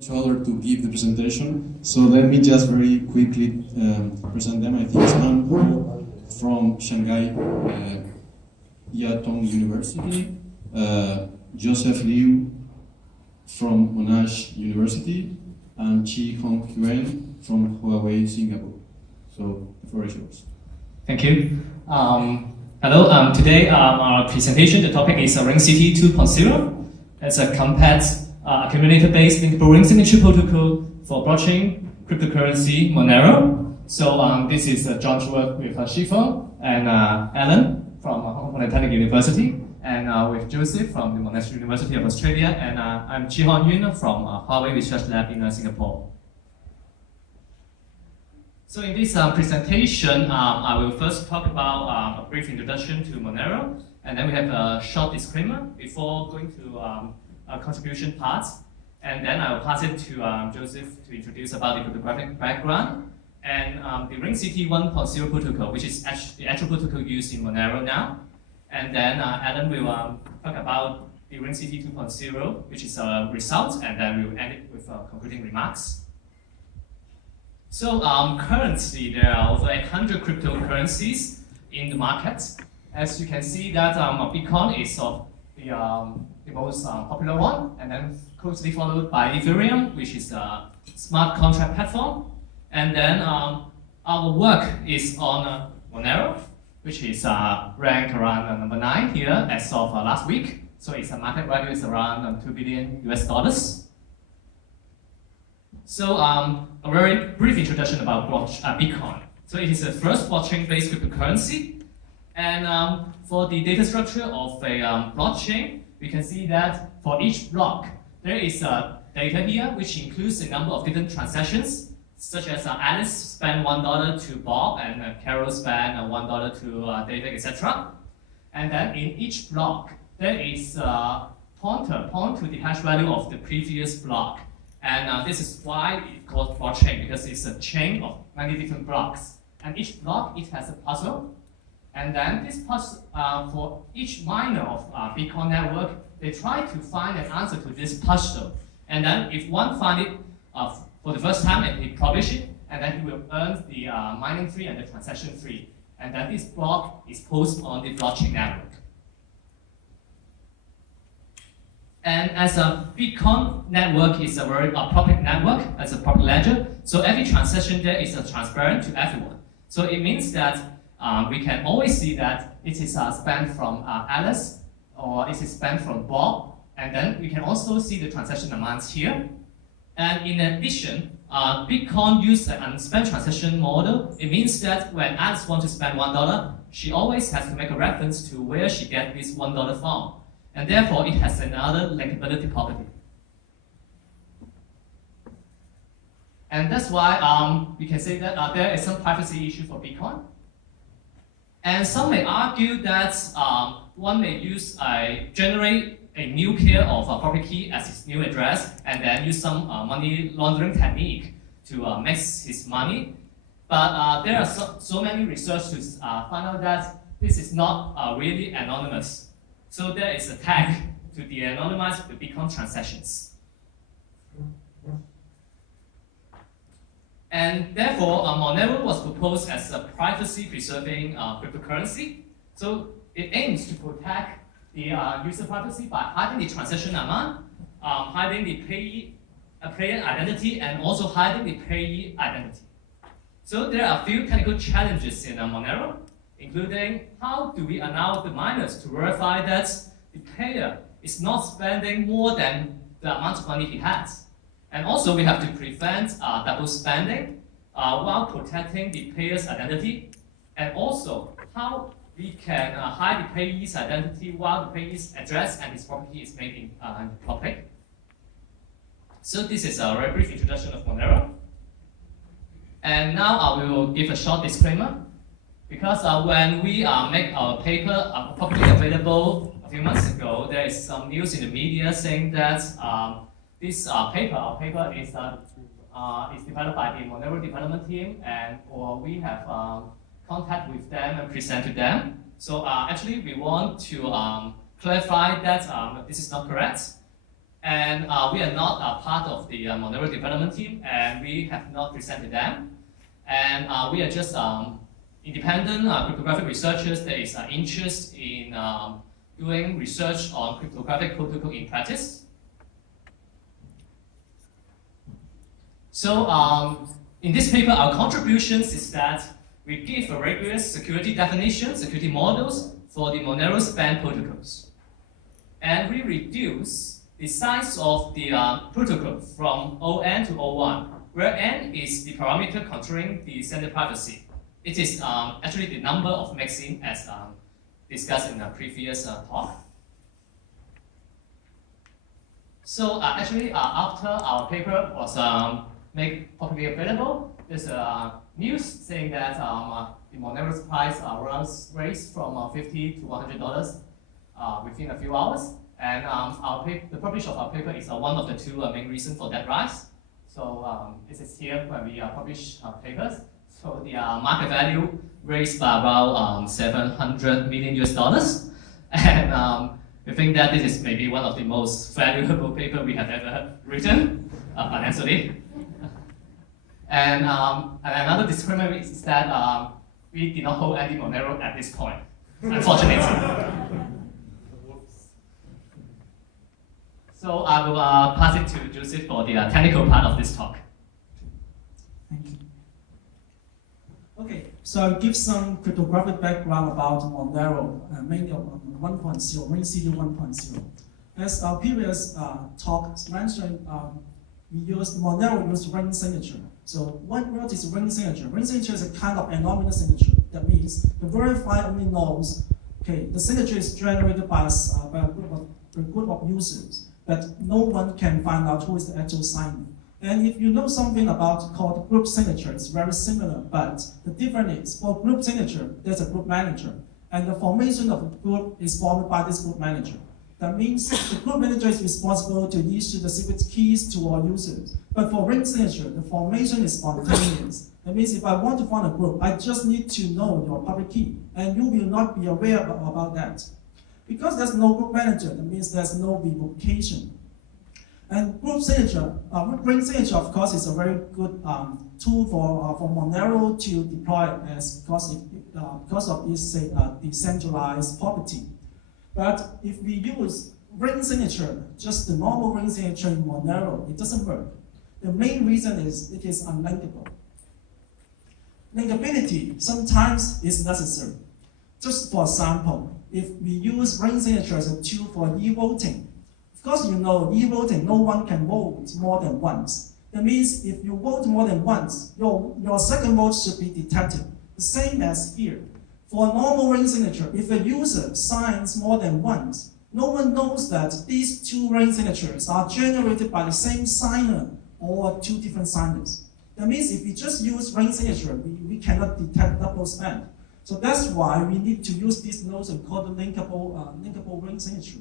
Each other to give the presentation. So let me just very quickly present them. I think it's Han Hu from Shanghai Yatong University, Joseph Liu from Monash University, and Chi Hong Huyen from Huawei Singapore. So the floor is yours. Thank you. Hello. Today our presentation, the topic is RingCT 2.0. It's a compact accumulator-based linkable signature protocol for blockchain cryptocurrency Monero. So this is a joint work with Shifeng and Alan from Hong Kong Polytechnic University, and with Joseph from the Monash University of Australia, and I'm Chi Hong Yun from Huawei Research Lab in Singapore. So in this presentation, I will first talk about a brief introduction to Monero, and then we have a short disclaimer before going to a contribution part, and then I will pass it to Joseph to introduce about the cryptographic background, and the RingCT 1.0 protocol, which is the actual protocol used in Monero now, and then Adam will talk about the RingCT 2.0, which is a result, and then we will end it with concluding remarks. So currently there are over 100 cryptocurrencies in the market. As you can see that Bitcoin is the most popular one, and then closely followed by Ethereum, which is a smart contract platform. And then our work is on Monero, which is ranked around number 9 here as of last week. So its market value is around $2 billion US. So a very brief introduction about Bitcoin. So it is the first blockchain-based cryptocurrency. And for the data structure of a blockchain, we can see that for each block, there is data here, which includes a number of different transactions, such as Alice spent $1 to Bob, and Carol spent $1 to David, etc. And then in each block, there is a pointer to the hash value of the previous block. And this is why it's called blockchain, because it's a chain of many different blocks. And each block, it has a puzzle. And then this puzzle, for each miner of Bitcoin network, they try to find an answer to this puzzle. And then if one finds it for the first time and he publish it, and then he will earn the mining fee and the transaction fee. And then this block is posted on the blockchain network. And as a Bitcoin network is a very public network, as a public ledger, so every transaction there is transparent to everyone. So it means that we can always see that it is spent from Alice, or it is spent from Bob, and then we can also see the transaction amounts here. And in addition, Bitcoin uses an unspent transaction model. It means that when Alice wants to spend $1, she always has to make a reference to where she gets this $1 from. And therefore, it has another linkability property. And that's why we can say that there is some privacy issue for Bitcoin. And some may argue that one may generate a new pair of public key as his new address, and then use some money laundering technique to make his money. But there are so many research to find out that this is not really anonymous. So there is a tag to de-anonymize the Bitcoin transactions. And therefore, Monero was proposed as a privacy-preserving cryptocurrency. So it aims to protect the user privacy by hiding the transaction amount, hiding the player identity, and also hiding the payee identity. So there are a few technical challenges in Monero, including how do we allow the miners to verify that the player is not spending more than the amount of money he has. And also we have to prevent double spending while protecting the player's identity. And also how we can hide the payee's identity while the payee's address and his property is made in public. So this is a very brief introduction of Monero. And now I will give a short disclaimer. Because when we make our paper publicly available a few months ago, there is some news in the media saying that our paper is developed by the Monero development team, or we have contact with them and present to them. So actually, we want to clarify that this is not correct. And we are not a part of the Monero development team, and we have not presented them. And we are just independent cryptographic researchers that is interest in doing research on cryptographic protocol in practice. So in this paper, our contributions is that we give a rigorous security definition, security models for the Monero span protocols. And we reduce the size of the protocol from ON to O1, where N is the parameter controlling the sender privacy. It is actually the number of maxim as discussed in the previous talk. So actually, after our paper was made publicly available, there's news saying that the Monero's price raised from $50 to $100 within a few hours. And the publish of our paper is one of the two main reasons for that rise. So this is here when we publish papers. So the market value raised by about $700 million US. And we think that this is maybe one of the most valuable paper we have ever written financially. And another disclaimer is that we did not hold any Monero at this point, unfortunately. So I will pass it to Joseph for the technical part of this talk. Thank you. Okay, so I'll give some cryptographic background about Monero, mainly on 1.0, RingCT 1.0. As our previous talk mentioned, Monero used ring signature. So what is ring signature? Ring signature is a kind of anonymous signature. That means the verifier only knows, okay, the signature is generated by a group of users, but no one can find out who is the actual signer. And if you know something about called group signature, it's very similar, but the difference is for group signature, there's a group manager, and the formation of a group is formed by this group manager. That means the group manager is responsible to issue the secret keys to all users. But for ring signature, the formation is spontaneous. That means if I want to form a group, I just need to know your public key, and you will not be aware about that. Because there's no group manager, that means there's no revocation. And group signature, ring signature, of course, is a very good tool for Monero to deploy because of its decentralized property. But if we use ring signature, just the normal ring signature in Monero, it doesn't work. The main reason is it is unlinkable. Linkability sometimes is necessary. Just for example, if we use ring signature as a tool for e-voting, of course you know e-voting, no one can vote more than once. That means if you vote more than once, your second vote should be detected. The same as here. For normal ring signature, if a user signs more than once, no one knows that these two ring signatures are generated by the same signer or two different signers. That means if we just use ring signature, we cannot detect double spend. So that's why we need to use this notion called the linkable ring signature.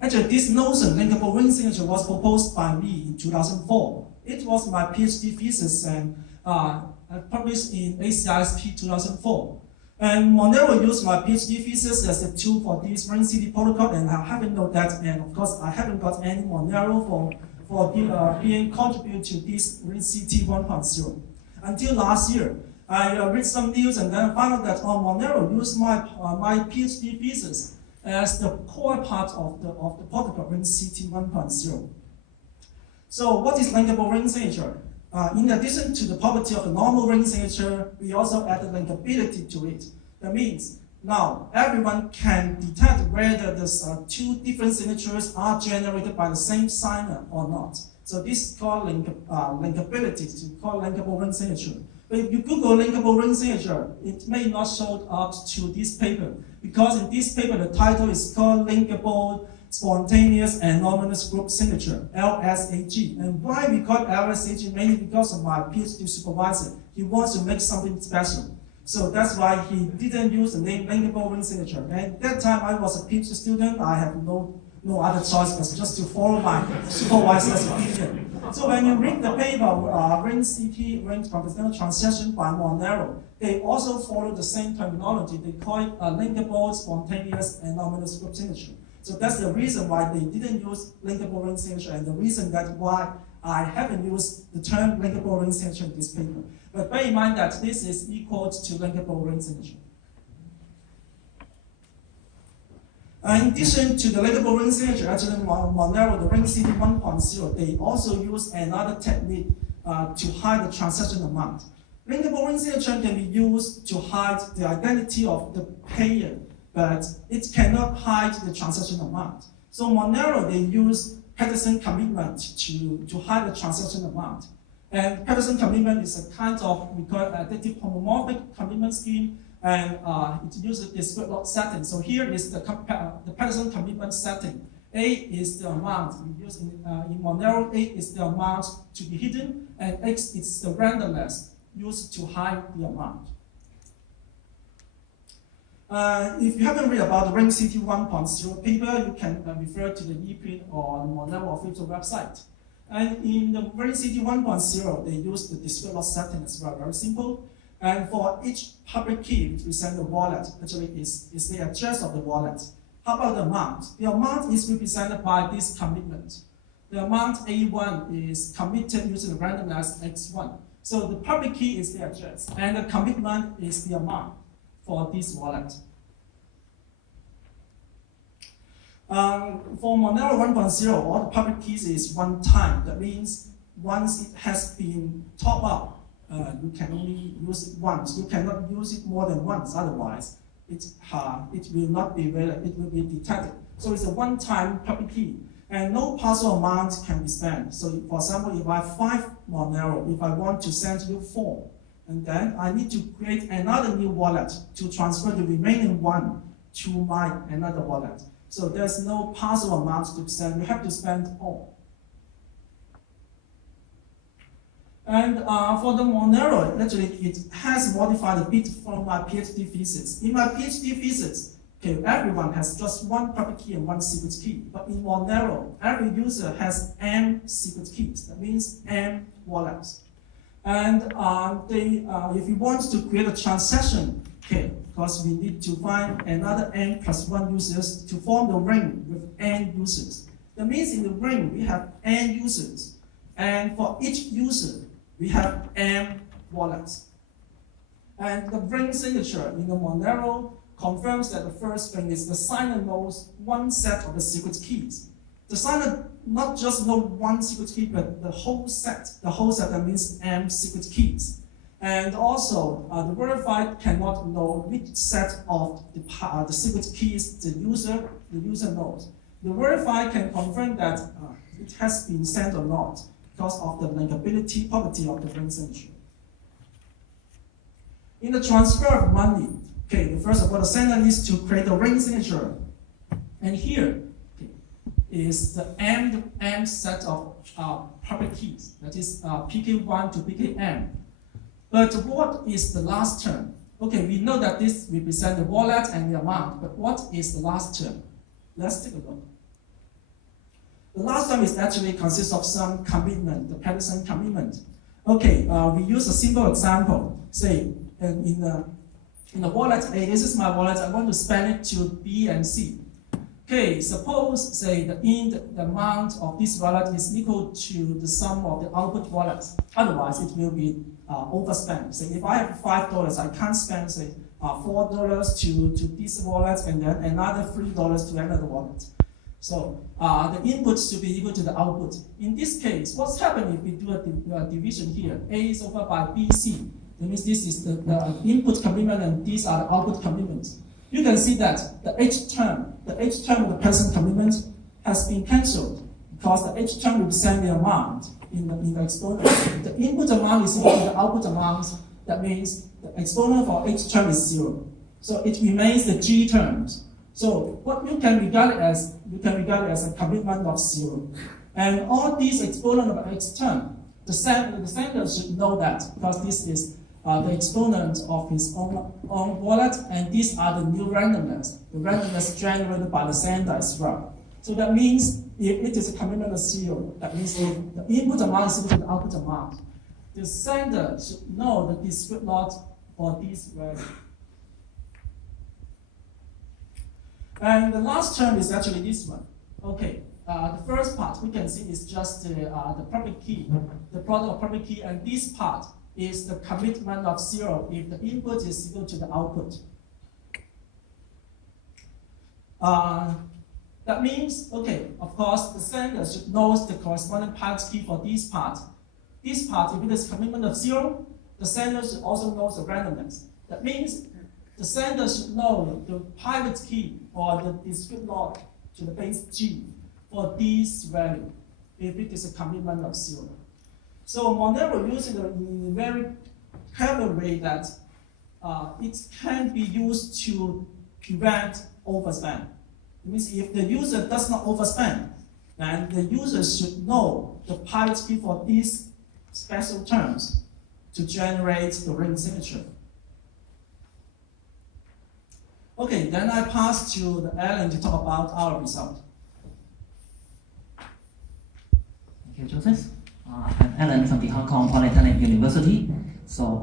Actually, this notion, linkable ring signature, was proposed by me in 2004. It was my PhD thesis and published in ACISP 2004. And Monero used my PhD thesis as a tool for this RingCT protocol, and I haven't known that, and of course I haven't got any Monero for being contributed to this RingCT 1.0. Until last year, I read some news and then found out that Monero used my PhD thesis as the core part of the protocol RingCT 1.0. So what is linkable ring signature? In addition to the property of the normal ring signature, we also added linkability to it. That means now everyone can detect whether the two different signatures are generated by the same signer or not. So this is called linkability, to call linkable ring signature. But if you Google linkable ring signature, it may not show up to this paper, because in this paper the title is called Linkable Spontaneous Anonymous Group Signature, LSAG. And why we call it LSAG? Mainly because of my PhD supervisor. He wants to make something special. So that's why he didn't use the name linkable ring signature. And at that time I was a PhD student. I have no other choice but just to follow my supervisor's opinion. So when you read the paper, RingCT, Ring Computational Transaction by Monero, they also follow the same terminology. They call it a linkable, spontaneous, anonymous group signature. So that's the reason why they didn't use linkable ring signature, and the reason that why I haven't used the term linkable ring signature in this paper. But bear in mind that this is equal to linkable ring signature. In addition to the linkable ring signature, actually Monero, the RingCT 1.0, they also use another technique to hide the transaction amount. Linkable ring signature can be used to hide the identity of the payer, but it cannot hide the transaction amount. So Monero, they use Peterson commitment to hide the transaction amount. And Peterson commitment is a kind of, we call it additive homomorphic commitment scheme, and it uses discrete lot setting. So here is the Peterson commitment setting. A is the amount we use in Monero. A is the amount to be hidden, and X is the randomness used to hide the amount. If you haven't read about the RingCT 1.0 paper, you can refer to the ePrint or the Monero official website. And in the RingCT 1.0, they use the discrete lot setting as well, very simple. And for each public key to represent the wallet, actually is the address of the wallet. How about the amount? The amount is represented by this commitment. The amount A1 is committed using the randomness X1. So the public key is the address, and the commitment is the amount for this wallet. For Monero 1.0, all the public keys is one time. That means once it has been topped up, you can only use it once. You cannot use it more than once, otherwise it will not be valid, it will be detected. So it's a one-time public key, and no partial amount can be spent. So for example, if I have 5 Monero, if I want to send you 4, and then I need to create another new wallet to transfer the remaining 1 to my another wallet. So there's no partial amount to send, you have to spend all. And for the Monero, actually it has modified a bit from my PhD thesis. In my PhD thesis, okay, everyone has just one public key and one secret key. But in Monero, every user has M secret keys. That means M wallets. And if you want to create a transaction, okay, because we need to find another N plus 1 users to form the ring with N users. That means in the ring, we have N users. And for each user, we have M wallets. And the ring signature in the Monero confirms that the first thing is the signer knows one set of the secret keys. The signer not just knows one secret key, but the whole set. The whole set, that means M secret keys. And also, the verified cannot know which set of the secret keys the user knows. The verified can confirm that it has been sent or not, because of the linkability property of the ring signature. In the transfer of money, okay, first of all, the sender needs to create a ring signature. And here is the M set of public keys, that is PK1 to PKM. But what is the last term? Okay, we know that this represents the wallet and the amount, but what is the last term? Let's take a look. The last term is actually consists of some commitment, the Peterson commitment. Okay, we use a simple example. Say, in the wallet A, this is my wallet, I want to spend it to B and C. Okay, suppose, say, the amount of this wallet is equal to the sum of the output wallets. Otherwise, it will be overspent. Say, if I have $5, I can't spend, say, $4 to this wallet and then another $3 to another wallet. So the input should be equal to the output. In this case, what's happening if we do a division here? A is over by BC. That means this is the input commitment and these are the output commitments. You can see that the H term of the Peterson commitment has been cancelled because the H term represents the amount in the exponent. The input amount is equal to the output amount. That means the exponent for H term is 0. So it remains the G terms. So what you can regard as a commitment of 0. And all these exponent of X term, the sender should know that because this is the exponent of his own wallet, and these are the new randomness, the randomness generated by the sender as well. So that means if it is a commitment of 0, that means if the input amount is equal to the output amount, the sender should know the discrete lot for this value. And the last term is actually this one. Okay, the first part we can see is just the public key, the product of public key, and this part is the commitment of 0 if the input is equal to the output. That means, okay, of course, the sender should know the corresponding private key for this part. This part, if it is commitment of 0, the sender should also know the randomness. That means the sender should know the private key or the discrete log to the base G for this value, if it is a commitment of 0. So Monero uses it in a very clever way that it can be used to prevent overspend. It means if the user does not overspend, then the user should know the private key for these special terms to generate the ring signature. Okay, then I pass to Alan to talk about our result. Thank you, Joseph. I'm Alan from the Hong Kong Polytechnic University. So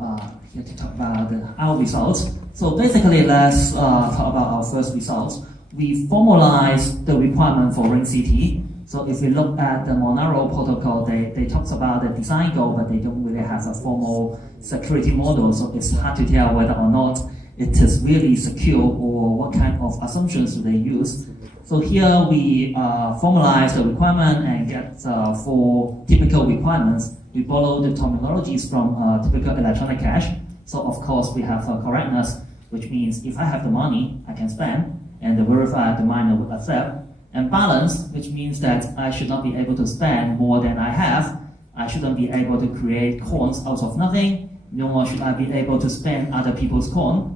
here to talk about our results. So basically, let's talk about our first results. We formalized the requirement for RingCT. So if we look at the Monero protocol, they talk about the design goal, but they don't really have a formal security model. So it's hard to tell whether or not it is really secure or what kind of assumptions do they use. So here we formalize the requirement and get 4 typical requirements. We borrow the terminologies from typical electronic cash. So of course we have correctness, which means if I have the money, I can spend, and the verifier, the miner would accept. And balance, which means that I should not be able to spend more than I have. I shouldn't be able to create coins out of nothing. No more should I be able to spend other people's coin.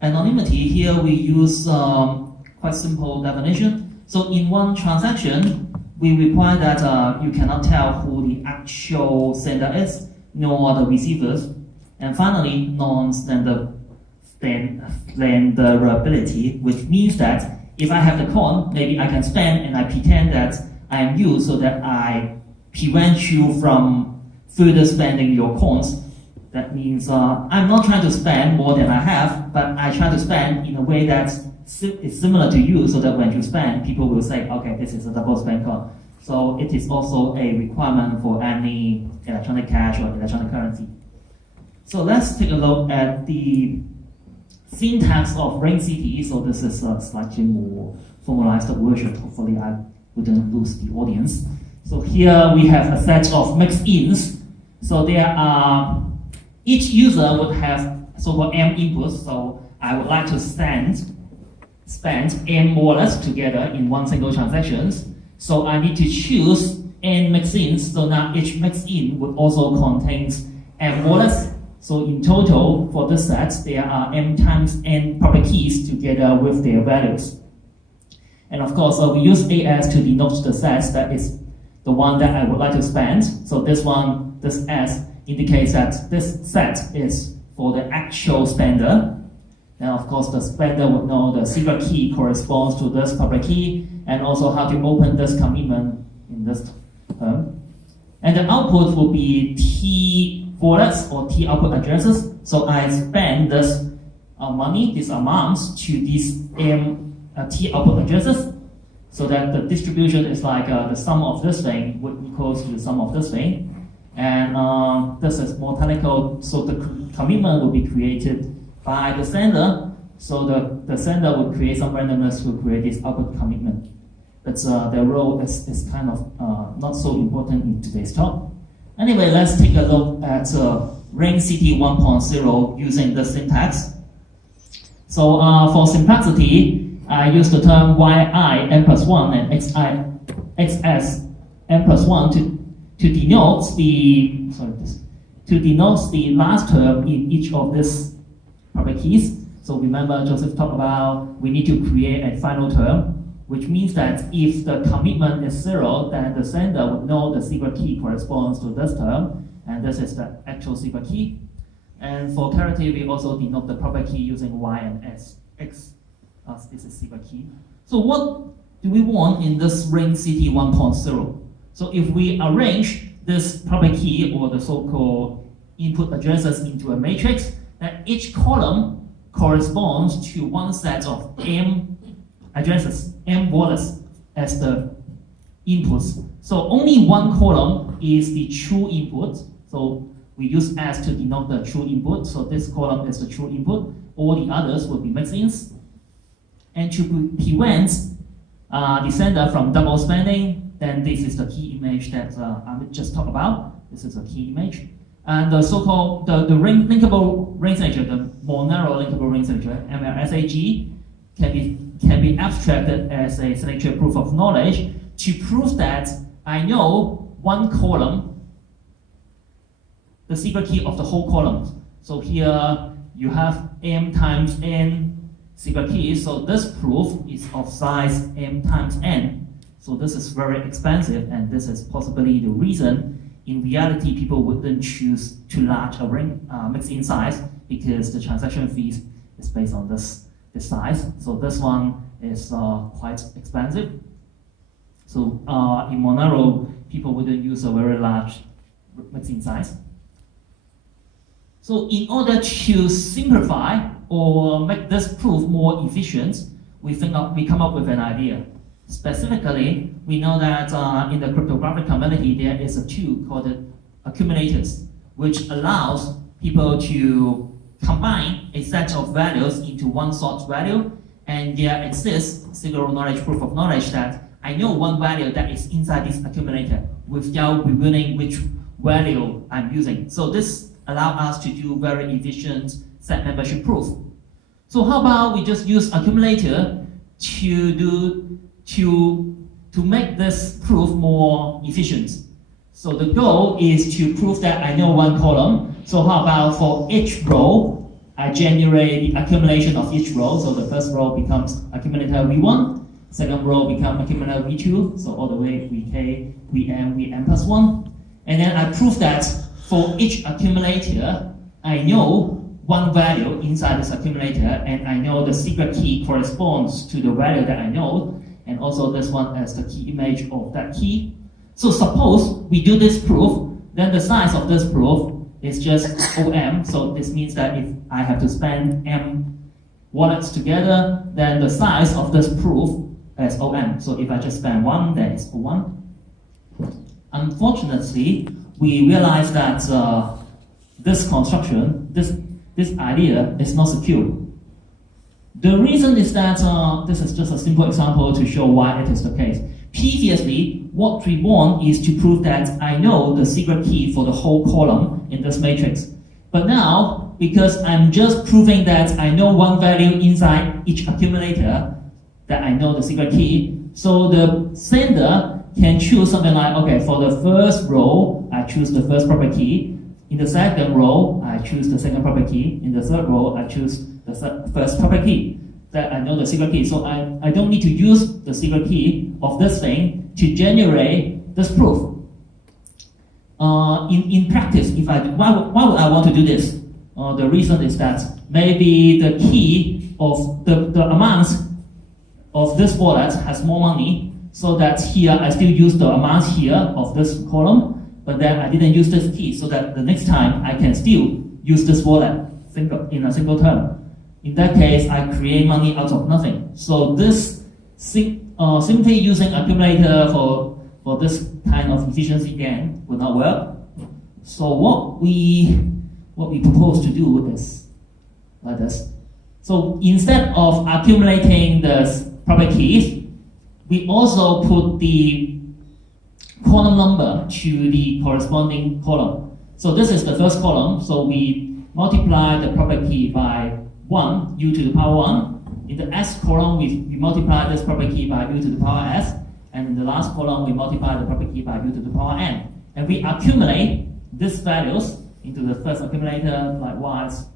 Anonymity, here we use quite simple definition. So in one transaction, we require that you cannot tell who the actual sender is, nor the receivers. And finally, non-standardability, which means that if I have the coin, maybe I can spend and I pretend that I am you so that I prevent you from further spending your coins. That means I'm not trying to spend more than I have, but I try to spend in a way that is similar to you so that when you spend, people will say, okay, this is a double spend coin. So it is also a requirement for any electronic cash or electronic currency. So let's take a look at the syntax of RingCT. So this is a slightly more formalized version. Hopefully I wouldn't lose the audience. So here we have a set of mix-ins. So there are, each user would have so-called M inputs. So I would like to spend M wallets together in one single transaction. So I need to choose N mix-ins. So now each mix-in would also contain M wallets. So in total, for this set, there are M times N public keys together with their values. And of course, we use AS to denote the set that is the one that I would like to spend. So this one, this S, indicates that this set is for the actual spender. And of course, the spender would know the secret key corresponds to this public key, and also how to open this commitment in this term. And the output will be T wallets or T output addresses. So I spend this money, this amount, to these T output addresses, so that the distribution is like the sum of this thing would equals to the sum of this thing. And this is more technical, so the commitment will be created by the sender. So the sender would create some randomness to create this output commitment. But their role is kind of not so important in today's talk. Anyway, let's take a look at RingCT 1.0 using the syntax. So for simplicity, I use the term yi n+1 and xs n+1 to denote the last term in each of these public keys. So remember, Joseph talked about we need to create a final term, which means that if the commitment is 0, then the sender would know the secret key corresponds to this term, and this is the actual secret key. And for clarity, we also denote the public key using y and x. This is secret key. So what do we want in this RingCT 1.0? So if we arrange this public key or the so-called input addresses into a matrix, then each column corresponds to one set of M addresses, M wallets as the inputs. So only one column is the true input. So we use S to denote the true input. So this column is the true input. All the others will be mix-ins. And to prevent the sender from double spending, then this is the key image that I just talked about. This is a key image. And the so-called linkable ring signature, the Monero linkable ring signature, MLSAG, can be abstracted as a signature proof of knowledge to prove that I know one column, the secret key of the whole column. So here you have M times N secret key, so this proof is of size M times N. So this is very expensive, and this is possibly the reason in reality people wouldn't choose too large a ring mix-in size, because the transaction fees is based on this size. So this one is quite expensive. So in Monero, people wouldn't use a very large mix-in size. So in order to simplify or make this proof more efficient, we come up with an idea. Specifically, we know that in the cryptographic community, there is a tool called accumulators, which allows people to combine a set of values into one source value, and there exists single knowledge proof of knowledge that I know one value that is inside this accumulator without revealing which value I'm using. So this allows us to do very efficient set membership proof. So how about we just use accumulator to make this proof more efficient? So the goal is to prove that I know one column. So how about for each row, I generate the accumulation of each row. So the first row becomes accumulator V1, second row becomes accumulator V2, so all the way Vk, Vm plus 1. And then I prove that for each accumulator, I know one value inside this accumulator, and I know the secret key corresponds to the value that I know, and also this one as the key image of that key. So suppose we do this proof, then the size of this proof is just OM. So this means that if I have to spend M wallets together, then the size of this proof is OM. So if I just spend one, then it's O1. Unfortunately, we realize that this construction, this idea is not secure. The reason is that this is just a simple example to show why it is the case. Previously, what we want is to prove that I know the secret key for the whole column in this matrix. But now, because I'm just proving that I know one value inside each accumulator, that I know the secret key, so the sender can choose something like, okay, for the first row, I choose the first proper key. In the second row, I choose the second proper key. In the third row, I choose the first proper key. That I know the secret key. So I don't need to use the secret key of this thing to generate this proof. In practice, why would I want to do this? The reason is that maybe the key of the amount of this wallet has more money, so that here I still use the amount here of this column, but then I didn't use this key, so that the next time I can still use this wallet in a single term. In that case, I create money out of nothing. So this simply using accumulator for this kind of efficiency gain will not work. So what we propose to do is like this. So instead of accumulating the proper keys, we also put the column number to the corresponding column. So this is the first column, so we multiply the proper key by 1, u to the power 1. In the S column, we multiply this proper key by u to the power S, and in the last column, we multiply the proper key by u to the power N. And we accumulate these values into the first accumulator, likewise,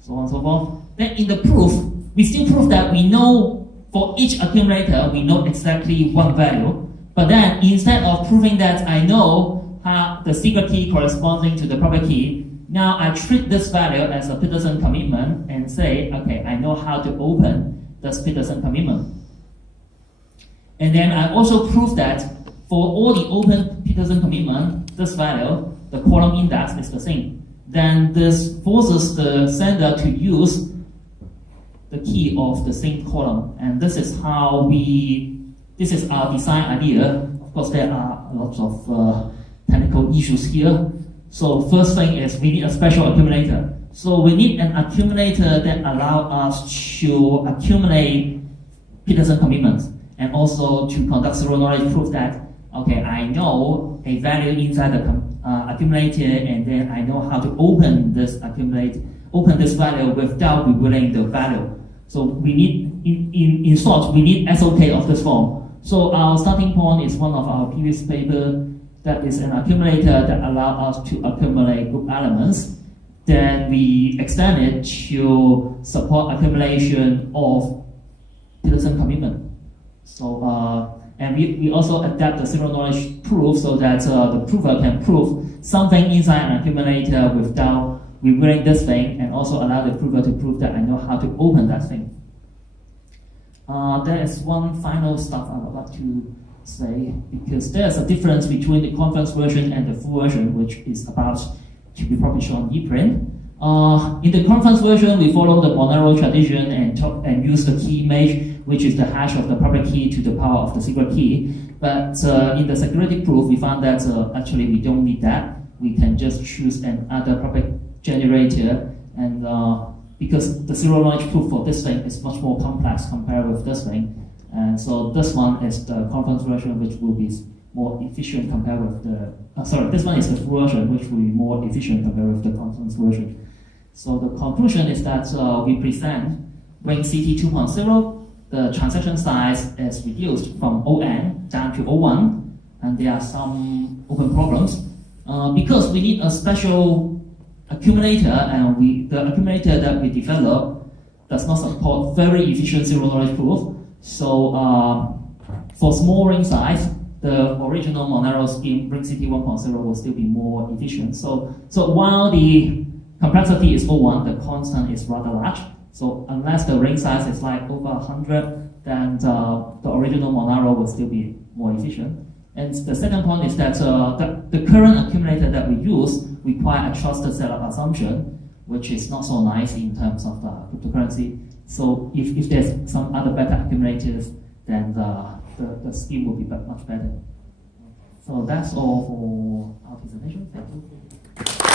so on and so forth. Then in the proof, we still prove that we know for each accumulator, we know exactly one value. But then instead of proving that I know how the secret key corresponding to the proper key, now I treat this value as a Peterson commitment and say, okay, I know how to open this Peterson commitment. And then I also prove that for all the open Peterson commitment, this value, the column index is the same. Then this forces the sender to use the key of the same column. And this is this is our design idea. Of course, there are lots of technical issues here. So first thing is we need a special accumulator. So we need an accumulator that allows us to accumulate Peterson commitments and also to conduct zero-knowledge proof that, okay, I know a value inside the accumulator, and then I know how to open this value without revealing the value. So we need, in short, we need SOK of this form. So our starting point is one of our previous paper that is an accumulator that allows us to accumulate group elements. Then we extend it to support accumulation of Peterson commitment. So and we also adapt the zero-knowledge proof so that the prover can prove something inside an accumulator without revealing this thing, and also allow the prover to prove that I know how to open that thing. There is one final stuff I would like to say, because there's a difference between the conference version and the full version, which is about to be published on ePrint. In the conference version, we follow the Monero tradition and use the key image, which is the hash of the public key to the power of the secret key. But in the security proof, we found that actually we don't need that. We can just choose another public generator, and because the zero-knowledge proof for this thing is much more complex compared with this thing. And so this one is the conference version, which will be more efficient compared with the, this one is the full version, which will be more efficient compared with the conference version. So the conclusion is that we present RingCT 2.0, the transaction size is reduced from ON down to O1, and there are some open problems. Because we need a special accumulator, and the accumulator that we develop does not support very efficient zero-knowledge proof. So for small ring size, the original Monero scheme, RingCT 1.0, will still be more efficient. So while the complexity is O1, the constant is rather large. So unless the ring size is like over 100, then the original Monero will still be more efficient. And the second point is that the current accumulator that we use require a trusted setup assumption, which is not so nice in terms of cryptocurrency. So if there's some other better accumulators, then the scheme will be much better. So that's all for our presentation. Thank you.